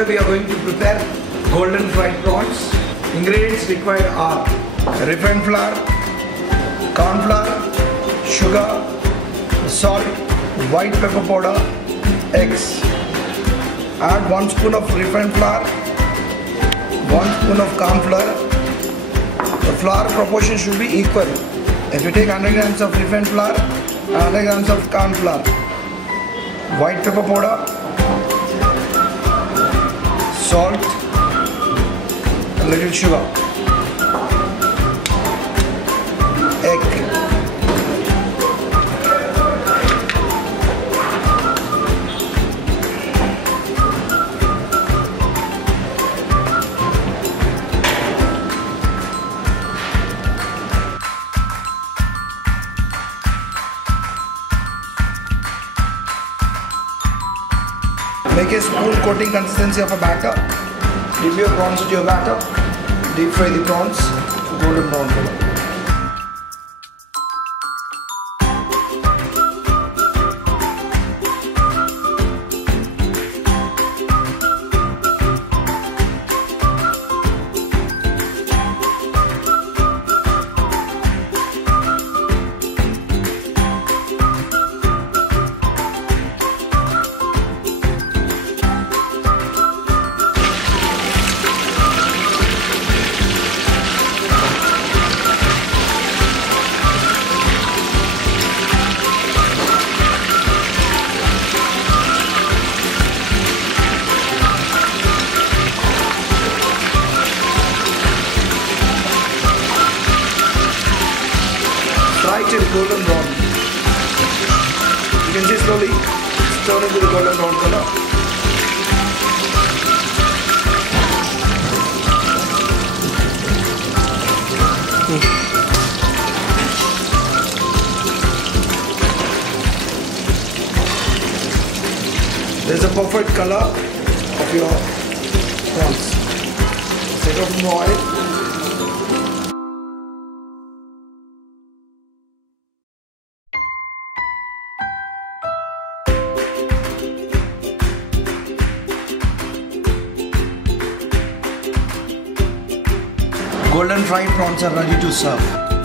Today we are going to prepare golden fried prawns. Ingredients required are refined flour, corn flour, sugar, salt, white pepper powder, eggs. Add 1 spoon of refined flour, 1 spoon of corn flour. The flour proportion should be equal. If you take 100 grams of refined flour and 100 grams of corn flour, white pepper powder, salt, a little sugar, egg. Make a spoon coating consistency of a batter. Dip your prawns into your batter. Deep fry the prawns to golden brown color. Fry till golden brown. You can see slowly it's turning to the golden brown color. There's a perfect color of your prawns. Set off more oil. Golden fried prawns are ready to serve.